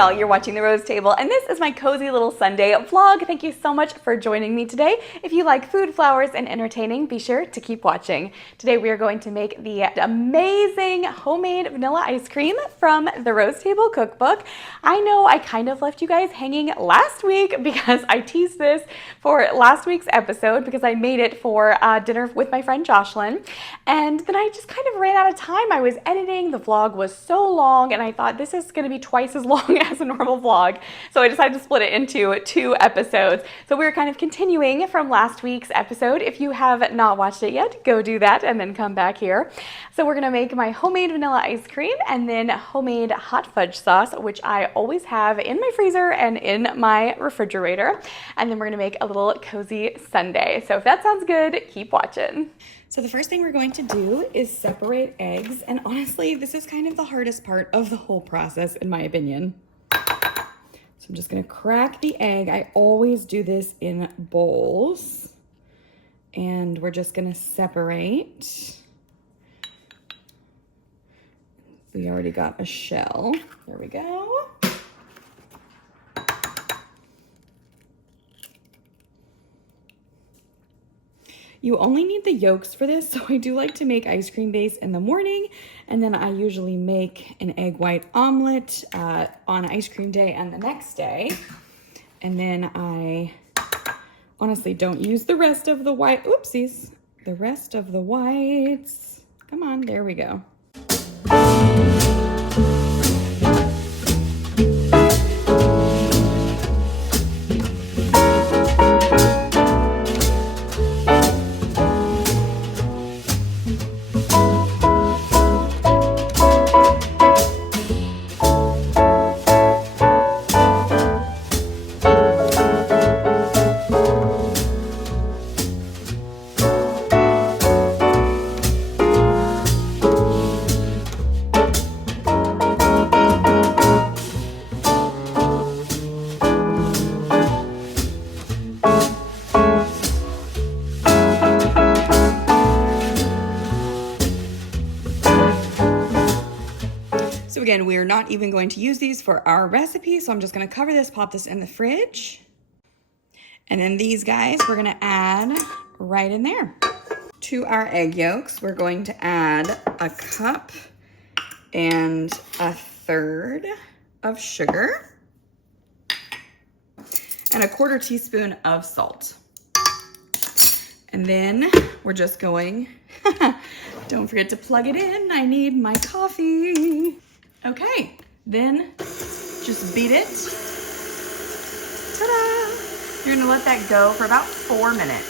y'all, you're watching The Rose Table, and this is my cozy little Sunday vlog. Thank you so much for joining me today. If you like food, flowers, and entertaining, be sure to keep watching. Today we are going to make the amazing homemade vanilla ice cream from The Rose Table cookbook. I know I kind of left you guys hanging last week because I teased this for last week's episode because I made it for dinner with my friend Jocelyn, and then I just kind of ran out of time. I was editing, the vlog was so long, and I thought this is going to be twice as long as a normal vlog, so I decided to split it into 2 episodes. So we're kind of continuing from last week's episode. If you have not watched it yet, go do that and then come back here. So we're going to make my homemade vanilla ice cream and then homemade hot fudge sauce, which I always have in my freezer and in my refrigerator. And then we're going to make a little cozy sundae. So if that sounds good, keep watching. So the first thing we're going to do is separate eggs, and honestly, this is kind of the hardest part of the whole process, in my opinion. So I'm just gonna crack the egg. I always do this in bowls, and we're just gonna separate. We already got a shell. There we go. You only need the yolks for this, so I do like to make ice cream base in the morning, and then I usually make an egg white omelet on ice cream day and the next day. And then I honestly don't use the rest of the white, oopsies, the rest of the whites. Come on, there we go. So again, we are not even going to use these for our recipe, so I'm just gonna cover this, pop this in the fridge. And then these guys, we're gonna add right in there. To our egg yolks, we're going to add 1 cup and 1/3 of sugar and 1/4 teaspoon of salt. And then we're just going, don't forget to plug it in. I need my coffee. Okay, then just beat it. Ta-da! You're gonna let that go for about 4 minutes.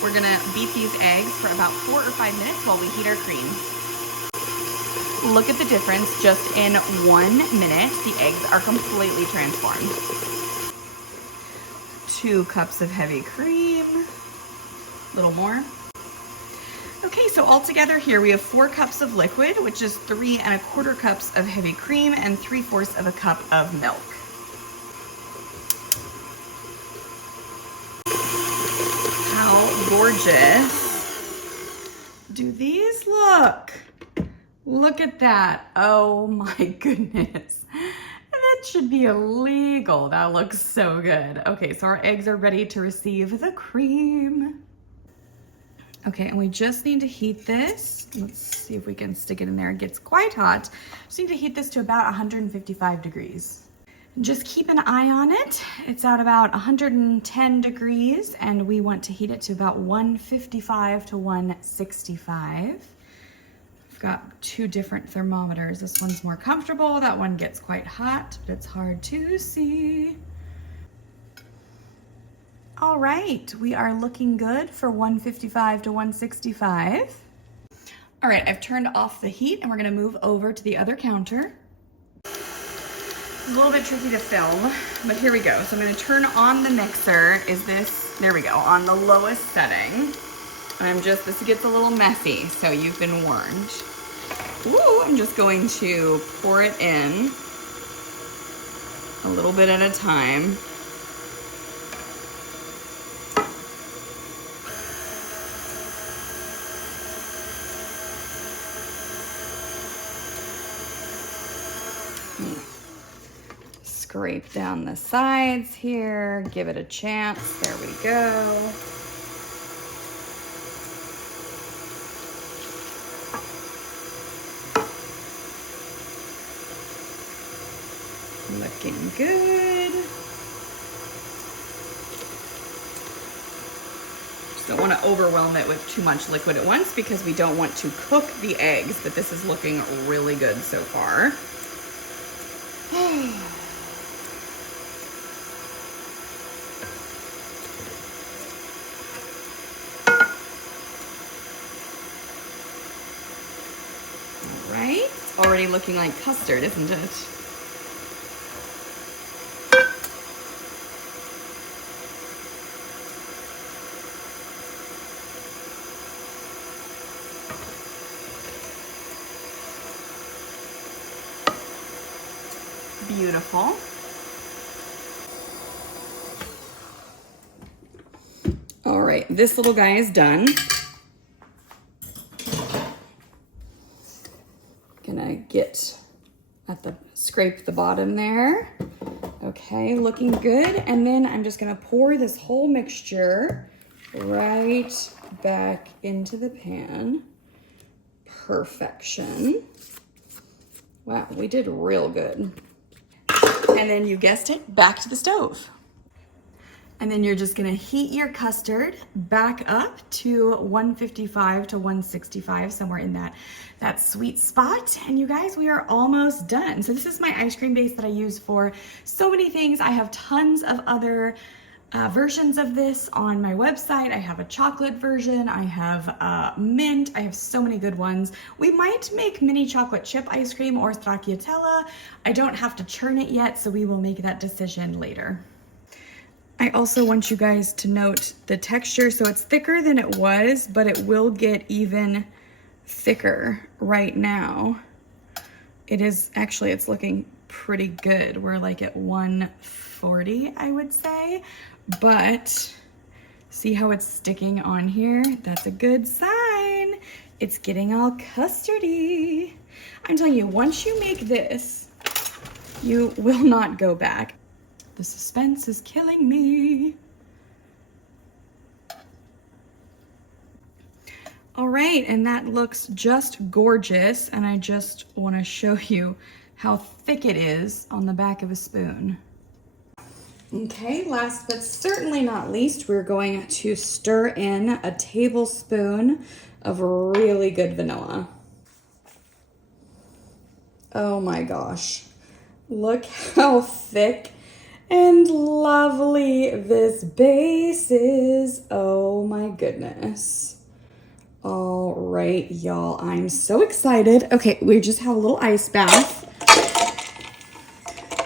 We're gonna beat these eggs for about 4 or 5 minutes while we heat our cream. Look at the difference. Just in 1 minute, the eggs are completely transformed. 2 cups of heavy cream, a little more. Okay, so all together here we have 4 cups of liquid, which is 3 1/4 cups of heavy cream and 3/4 of a cup of milk. How gorgeous do these look? Look at that. Oh my goodness. That should be illegal. That looks so good. Okay, so our eggs are ready to receive the cream. Okay, and we just need to heat this. Let's see if we can stick it in there. It gets quite hot. Just need to heat this to about 155 degrees. Just keep an eye on it. It's at about 110 degrees, and we want to heat it to about 155 to 165. I've got 2 different thermometers. This one's more comfortable. That one gets quite hot, but it's hard to see. All right, we are looking good for 155 to 165. All right, I've turned off the heat and we're gonna move over to the other counter. It's a little bit tricky to film, but here we go. So I'm gonna turn on the mixer. There we go, on the lowest setting. And this gets a little messy, so you've been warned. Ooh, I'm just going to pour it in a little bit at a time. scrape down the sides here, give it a chance. There we go. Looking good. Just don't want to overwhelm it with too much liquid at once because we don't want to cook the eggs, but this is looking really good so far. All right, it's already looking like custard, isn't it? Beautiful. All right, this little guy is done. Gonna get at the, scrape the bottom there. Okay, looking good. And then I'm just gonna pour this whole mixture right back into the pan. Perfection. Wow, we did real good. And then you guessed it, back to the stove. And then you're just gonna heat your custard back up to 155 to 165, somewhere in that sweet spot. And you guys, we are almost done. So this is my ice cream base that I use for so many things. I have tons of other versions of this on my website. I have a chocolate version, I have mint, I have so many good ones. We might make mini chocolate chip ice cream or stracciatella. I don't have to churn it yet, so we will make that decision later. I also want you guys to note the texture. So it's thicker than it was, but it will get even thicker right now. It is actually, it's looking pretty good. We're like at 140, I would say, but see how it's sticking on here? That's a good sign. It's getting all custardy. I'm telling you, once you make this, you will not go back. The suspense is killing me. All right, and that looks just gorgeous. And I just want to show you how thick it is on the back of a spoon. Okay, last but certainly not least, we're going to stir in a tablespoon of really good vanilla. Oh my gosh, look how thick and lovely this base is. Oh my goodness. All right, y'all, I'm so excited. Okay, we just have a little ice bath,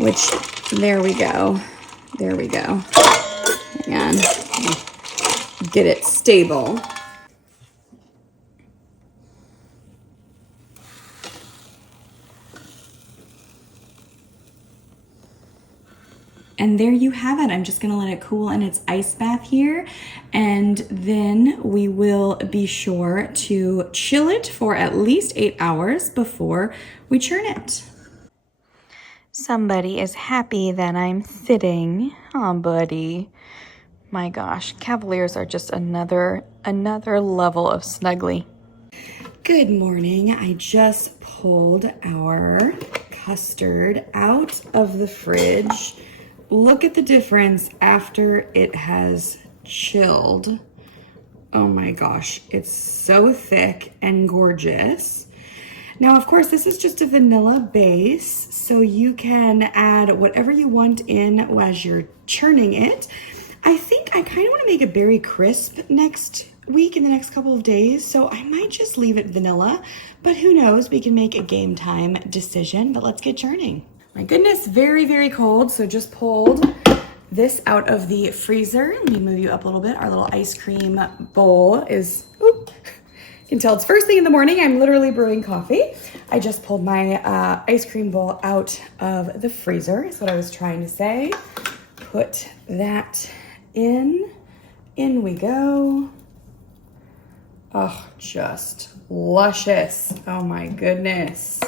which, there we go. There we go. Hang on, get it stable. And there you have it. I'm just gonna let it cool in its ice bath here. And then we will be sure to chill it for at least 8 hours before we churn it. Somebody is happy that I'm sitting. Aw, buddy. My gosh, Cavaliers are just another level of snuggly. Good morning. I just pulled our custard out of the fridge. Look at the difference after it has chilled. Oh my gosh, it's so thick and gorgeous. Now, of course, this is just a vanilla base, so you can add whatever you want in as you're churning it. I think I kind of want to make a berry crisp next week, in the next couple of days, so I might just leave it vanilla, but who knows, we can make a game time decision. But let's get churning. My goodness, very, very cold. So just pulled this out of the freezer. Let me move you up a little bit. Our little ice cream bowl is, oop, you can tell it's first thing in the morning. I'm literally brewing coffee. I just pulled my ice cream bowl out of the freezer, is what I was trying to say. Put that in we go. Oh, just luscious. Oh my goodness.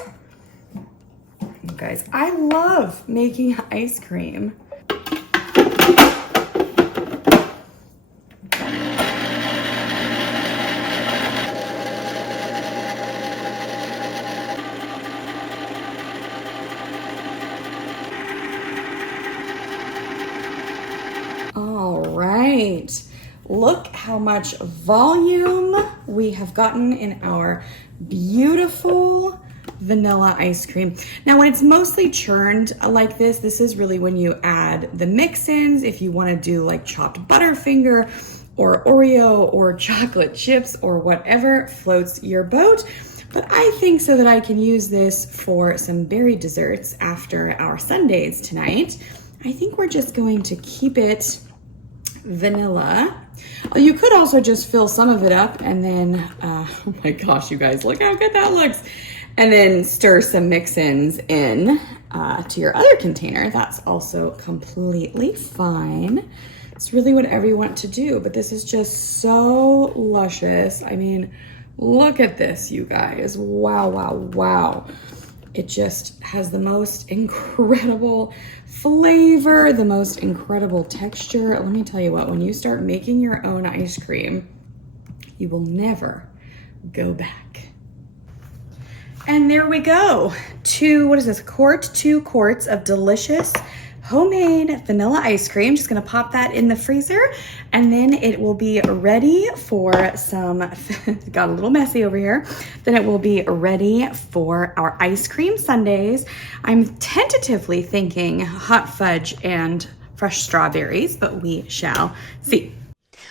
guys. I love making ice cream. All right, look how much volume we have gotten in our beautiful vanilla ice cream. Now, when it's mostly churned like this is really when you add the mix-ins. If you want to do like chopped Butterfinger or Oreo or chocolate chips or whatever floats your boat. But I think so that I can use this for some berry desserts after our sundaes tonight. I think we're just going to keep it vanilla. You could also just fill some of it up and then, oh my gosh, you guys, look how good that looks. And then stir some mix-ins in to your other container. That's also completely fine. It's really whatever you want to do, but this is just so luscious. I mean, look at this, you guys. Wow, wow, wow. It just has the most incredible flavor, the most incredible texture. Let me tell you what, when you start making your own ice cream, you will never go back. And there we go. 2 quarts of delicious homemade vanilla ice cream. Just gonna pop that in the freezer and then it will be ready for some, got a little messy over here. Then it will be ready for our ice cream sundaes. I'm tentatively thinking hot fudge and fresh strawberries, but we shall see.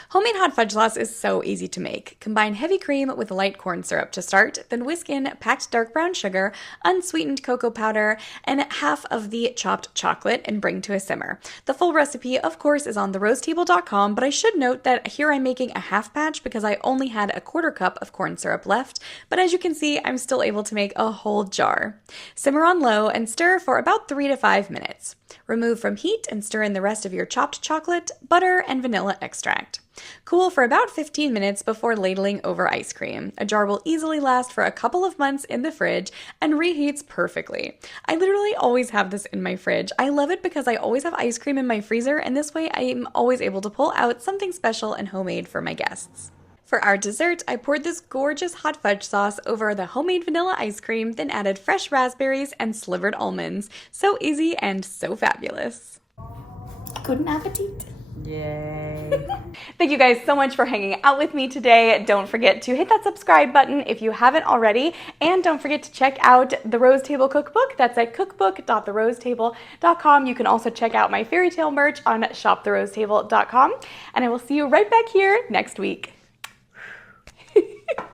Homemade hot fudge sauce is so easy to make. Combine heavy cream with light corn syrup to start, then whisk in packed dark brown sugar, unsweetened cocoa powder, and half of the chopped chocolate and bring to a simmer. The full recipe, of course, is on therosетable.com, but I should note that here I'm making a half batch because I only had a 1/4 cup of corn syrup left, but as you can see, I'm still able to make a whole jar. Simmer on low and stir for about 3 to 5 minutes. Remove from heat and stir in the rest of your chopped chocolate, butter, and vanilla extract. Cool for about 15 minutes before ladling over ice cream. A jar will easily last for a couple of months in the fridge and reheats perfectly. I literally always have this in my fridge. I love it because I always have ice cream in my freezer, and this way I am always able to pull out something special and homemade for my guests. For our dessert, I poured this gorgeous hot fudge sauce over the homemade vanilla ice cream, then added fresh raspberries and slivered almonds. So easy and so fabulous. Guten Appetit! Yay. Thank you guys so much for hanging out with me today. Don't forget to hit that subscribe button if you haven't already. And don't forget to check out the Rose Table Cookbook. That's at cookbook.therosетable.com. You can also check out my fairy tale merch on shoptherosетable.com. And I will see you right back here next week.